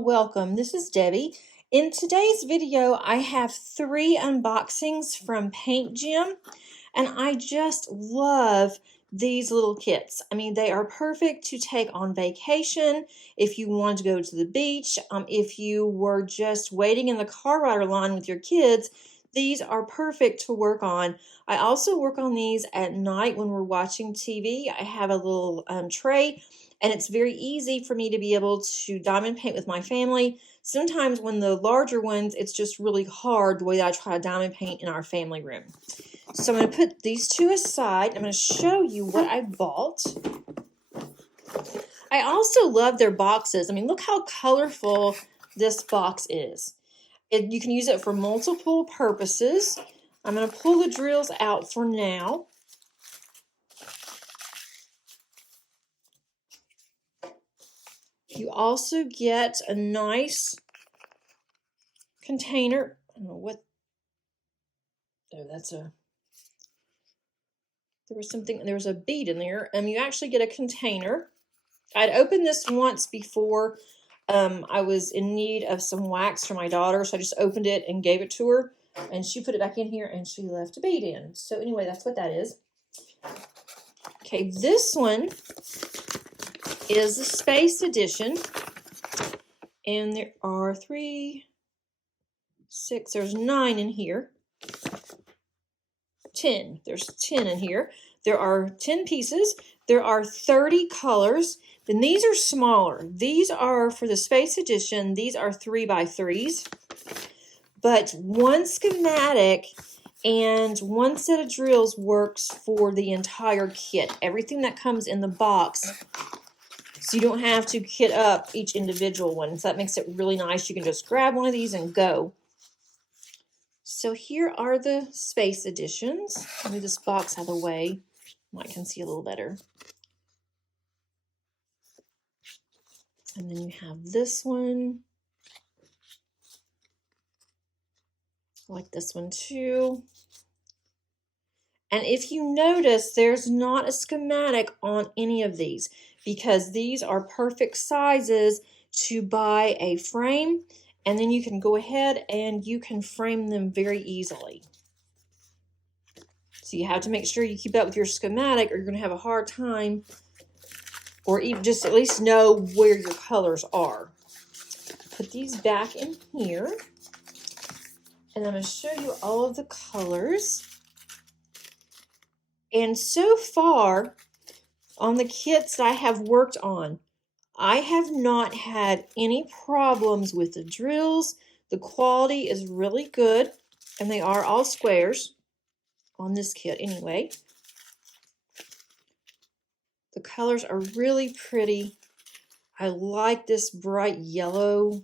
welcome. This is Debbie. In today's video, I have 3 unboxings from Paint Gym, and I just love these little kits. I mean, they are perfect to take on vacation, if you want to go to the beach, if you were just waiting in the car rider line with your kids. These are perfect to work on. I also work on these at night when we're watching TV. I have a little tray, and it's very easy for me to be able to diamond paint with my family. Sometimes when the larger ones, it's just really hard the way that I try to diamond paint in our family room. So I'm going to put these 2 aside. I'm going to show you what I bought. I also love their boxes. I mean, look how colorful this box is. You can use it for multiple purposes. I'm going to pull the drills out for now. You also get a nice container. I don't know what. Oh, there was a bead in there. You actually get a container. I'd opened this once before. I was in need of some wax for my daughter, so I just opened it and gave it to her, and she put it back in here and she left a bead in. So anyway, that's what that is. Okay, this one is the Space Edition, and there are 3, 6, there's 9 in here. 10, there's 10 in here. There are 10 pieces. There are 30 colors. Then these are smaller. These are for the Space Edition. These are 3x3s. But one schematic and one set of drills works for the entire kit. Everything that comes in the box. So you don't have to kit up each individual one. So that makes it really nice. You can just grab one of these and go. So here are the Space Editions. Let me move this box out of the way. I can see a little better. And then you have this one. I like this one too. And if you notice, there's not a schematic on any of these because these are perfect sizes to buy a frame, and then you can go ahead and you can frame them very easily. So you have to make sure you keep up with your schematic or you're going to have a hard time, or even just at least know where your colors are. Put these back in here, and I'm going to show you all of the colors. And so far, on the kits that I have worked on, I have not had any problems with the drills. The quality is really good, and they are all squares on this kit anyway. The colors are really pretty. I like this bright yellow.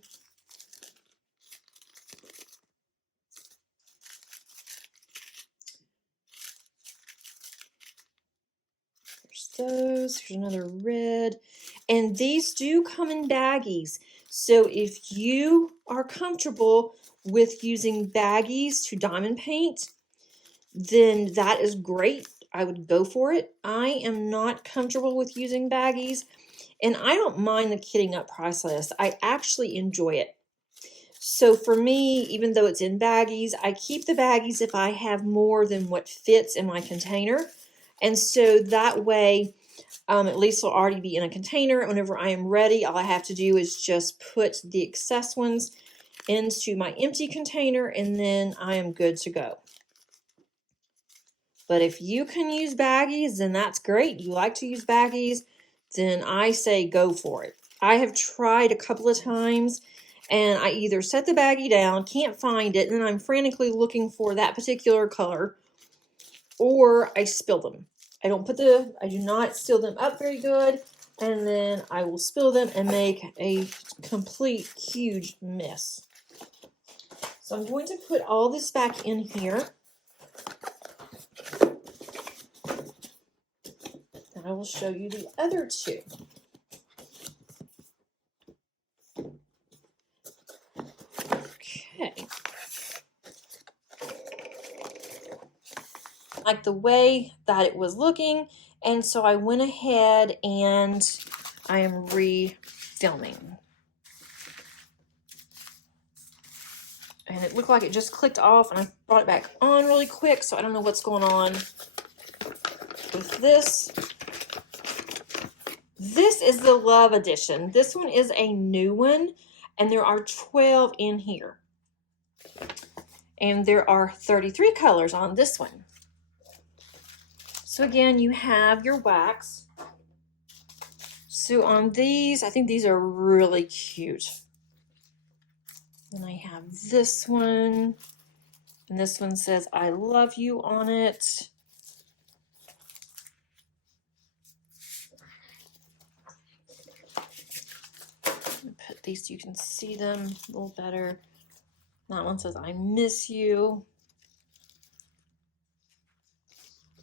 There's those. Here's another red. And these do come in baggies. So if you are comfortable with using baggies to diamond paint, then that is great. I would go for it. I am not comfortable with using baggies, and I don't mind the kitting up process. I actually enjoy it. So for me, even though it's in baggies, I keep the baggies if I have more than what fits in my container. And so that way, at least it'll already be in a container. Whenever I am ready, all I have to do is just put the excess ones into my empty container, and then I am good to go. But if you can use baggies, then that's great. You like to use baggies, then I say go for it. I have tried a couple of times, and I either set the baggie down, can't find it, and then I'm frantically looking for that particular color, or I spill them. I do not seal them up very good, and then I will spill them and make a complete huge mess. So I'm going to put all this back in here. I will show you the other 2. Okay. Like the way that it was looking, and so I went ahead and I am refilming. And it looked like it just clicked off, and I brought it back on really quick, so I don't know what's going on with this. This is the Love Edition. This one is a new one, and there are 12 in here. And there are 33 colors on this one. So again, you have your wax. So on these, I think these are really cute. Then I have this one, and this one says, I love you on it. Put these so you can see them a little better. That one says, I miss you.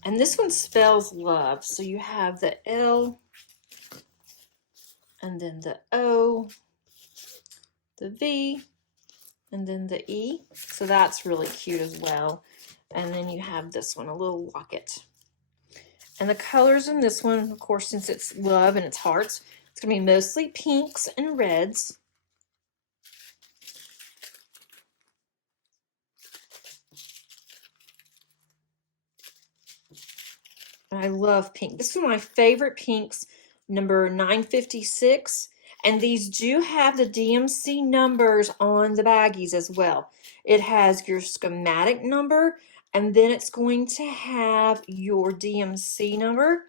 And this one spells love. So you have the L, and then the O, the V, and then the E. So that's really cute as well. And then you have this one, a little locket. And the colors in this one, of course, since it's love and it's hearts, it's going to be mostly pinks and reds. I love pink. This is one of my favorite pinks, number 956. And these do have the DMC numbers on the baggies as well. It has your schematic number, and then it's going to have your DMC number.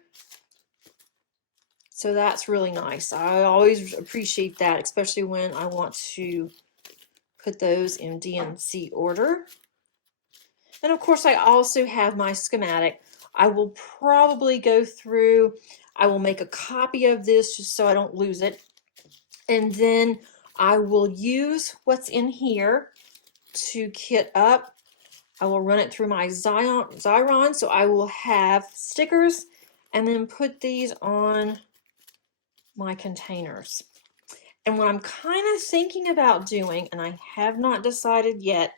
So that's really nice. I always appreciate that, especially when I want to put those in DMC order. And of course, I also have my schematic. I will probably go through, I will make a copy of this just so I don't lose it. And then I will use what's in here to kit up. I will run it through my Xyron, so I will have stickers and then put these on my containers. And what I'm kind of thinking about doing, and I have not decided yet,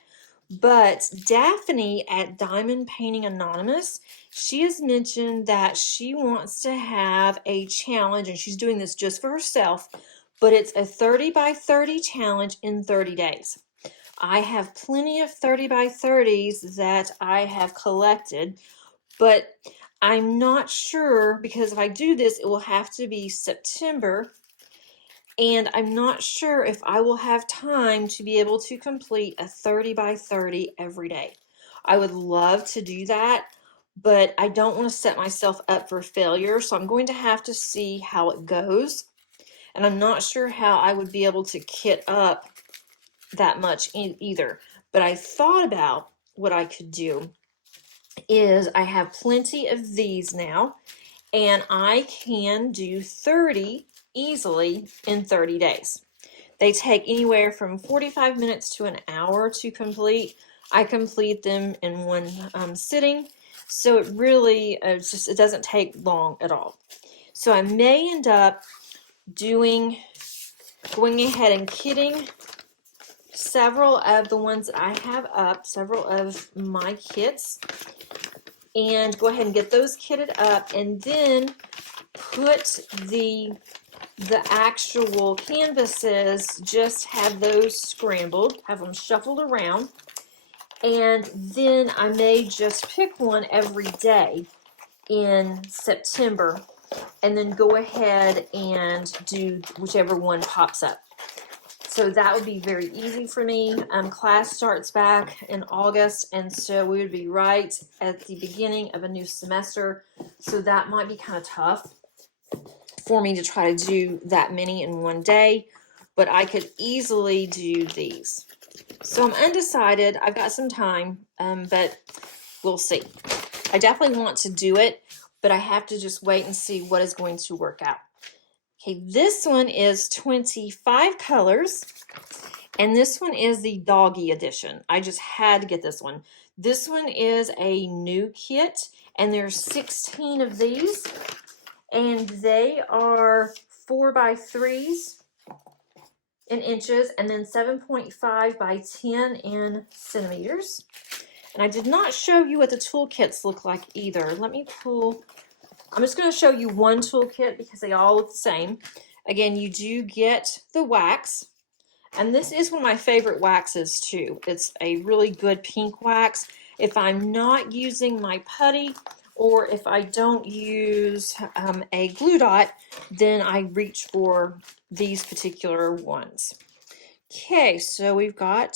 but Daphne at Diamond Painting Anonymous, she has mentioned that she wants to have a challenge, and she's doing this just for herself, but it's a 30 by 30 challenge in 30 days. I have plenty of 30 by 30s that I have collected, but I'm not sure, because if I do this, it will have to be September, and I'm not sure if I will have time to be able to complete a 30 by 30 every day. I would love to do that, but I don't want to set myself up for failure, so I'm going to have to see how it goes. And I'm not sure how I would be able to kit up that much either. But I thought about what I could do is I have plenty of these now, and I can do 30 easily in 30 days. They take anywhere from 45 minutes to an hour to complete. I complete them in one sitting, so it really it doesn't take long at all. So I may end up going ahead and kitting several of the ones that I have up, several of my kits, and go ahead and get those kitted up, and then put the actual canvases, just have those scrambled, have them shuffled around, and then I may just pick one every day in September, and then go ahead and do whichever one pops up. So that would be very easy for me. Class starts back in August, and so we would be right at the beginning of a new semester. So that might be kind of tough for me to try to do that many in one day, but I could easily do these. So I'm undecided. I've got some time, but we'll see. I definitely want to do it, but I have to just wait and see what is going to work out. Okay, this one is 25 colors, and this one is the Doggie Edition. I just had to get this one. This one is a new kit, and there's 16 of these, and they are 4 by 3s in inches, and then 7.5 by 10 in centimeters. And I did not show you what the toolkits look like either. Let me pull. I'm just going to show you one toolkit because they all look the same. Again, you do get the wax, And this is one of my favorite waxes too. It's a really good pink wax. If I'm not using my putty, or if I don't use a glue dot, then I reach for these particular ones. Okay, so we've got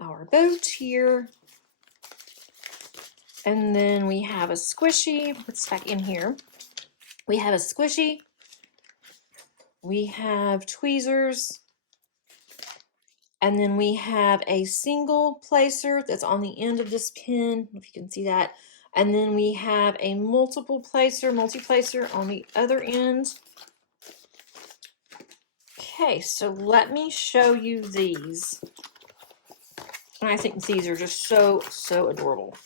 our boat here. And then we have a squishy. Let's back in here. We have a squishy. We have tweezers. And then we have a single placer that's on the end of this pin. I don't know if you can see that. And then we have a multi-placer on the other end. Okay, so let me show you these. And I think these are just so adorable.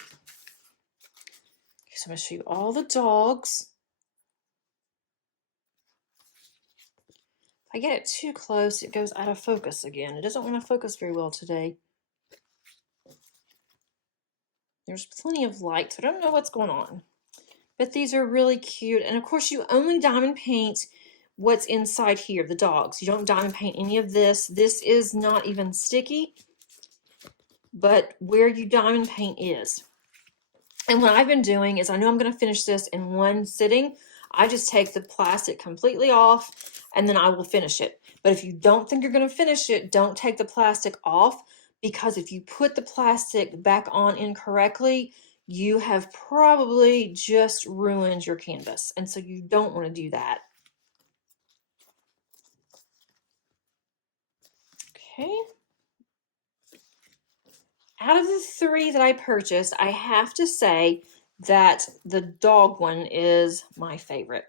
Okay, so I'm going to show you all the dogs. If I get it too close, it goes out of focus again. It doesn't want to focus very well today. There's plenty of light, so I don't know what's going on. But these are really cute. And of course, you only diamond paint what's inside here, the dogs. You don't diamond paint any of this. This is not even sticky, but where you diamond paint is. And what I've been doing is, I know I'm going to finish this in one sitting. I just take the plastic completely off and then I will finish it. But if you don't think you're going to finish it, don't take the plastic off, because if you put the plastic back on incorrectly, you have probably just ruined your canvas. And so you don't want to do that. Okay. Out of the three that I purchased, I have to say that the dog one is my favorite.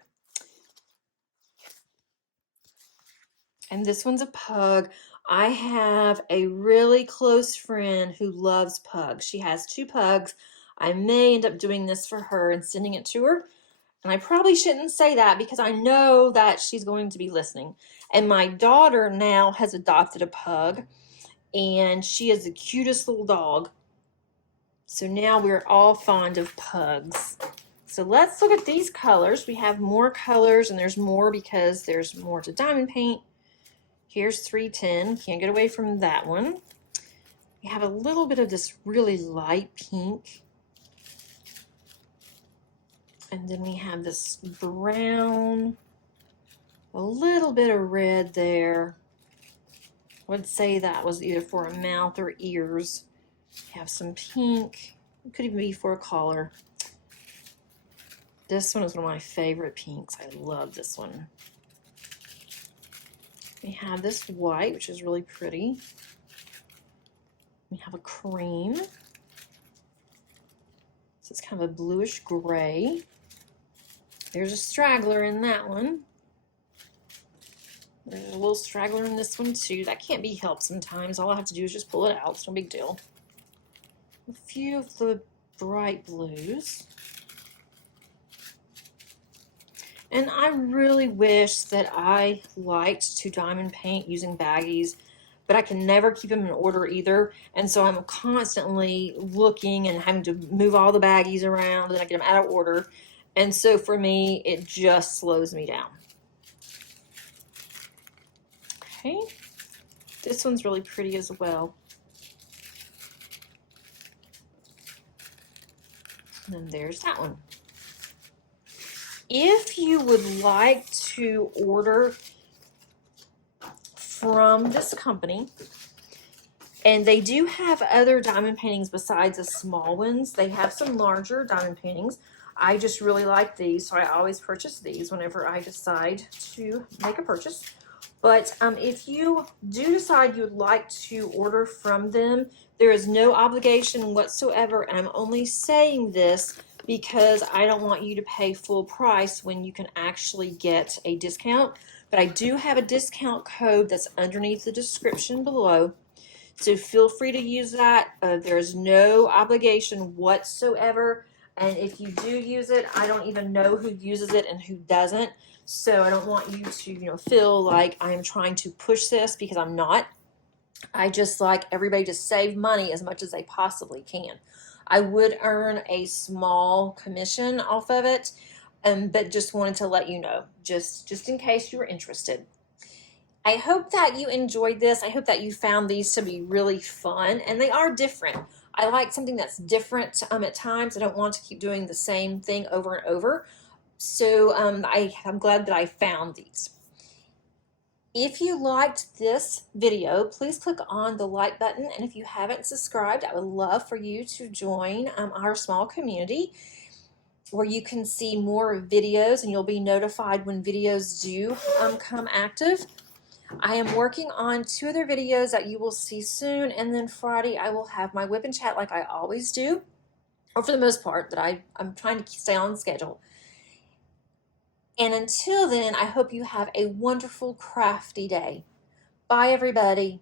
And this one's a pug. I have a really close friend who loves pugs. She has 2 pugs. I may end up doing this for her and sending it to her. And I probably shouldn't say that because I know that she's going to be listening. And my daughter now has adopted a pug, and she is the cutest little dog. So now we're all fond of pugs. So let's look at these colors. We have more colors, and there's more because there's more to diamond paint. Here's 310. Can't get away from that one. We have a little bit of this really light pink. And then we have this brown, a little bit of red there. I would say that was either for a mouth or ears. We have some pink. It could even be for a collar. This one is one of my favorite pinks. I love this one. We have this white, which is really pretty. We have a cream. So it's kind of a bluish gray. There's a straggler in that one. There's a little straggler in this one too. That can't be helped sometimes. All I have to do is just pull it out. It's no big deal. A few of the bright blues. And I really wish that I liked to diamond paint using baggies, but I can never keep them in order either. And so I'm constantly looking and having to move all the baggies around, and I get them out of order. And so for me, it just slows me down. Okay, this one's really pretty as well. And then there's that one. If you would like to order from this company, and they do have other diamond paintings besides the small ones. They have some larger diamond paintings. I just really like these, so I always purchase these whenever I decide to make a purchase. But if you do decide you would like to order from them, there is no obligation whatsoever, and I'm only saying this because I don't want you to pay full price when you can actually get a discount. But I do have a discount code that's underneath the description below, so feel free to use that. There's no obligation whatsoever, and if you do use it, I don't even know who uses it and who doesn't. So I don't want you to, feel like I'm trying to push this, because I'm not. I just like everybody to save money as much as they possibly can. I would earn a small commission off of it, but just wanted to let you know, just in case you were interested. I hope that you enjoyed this. I hope that you found these to be really fun, and they are different. I like something that's different at times. I don't want to keep doing the same thing over and over. So I'm glad that I found these. If you liked this video, please click on the like button. And if you haven't subscribed, I would love for you to join our small community where you can see more videos and you'll be notified when videos do come active. I am working on 2 other videos that you will see soon, and then Friday I will have my whip and chat like I always do, or for the most part, but I'm trying to stay on schedule. And until then, I hope you have a wonderful crafty day. Bye, everybody.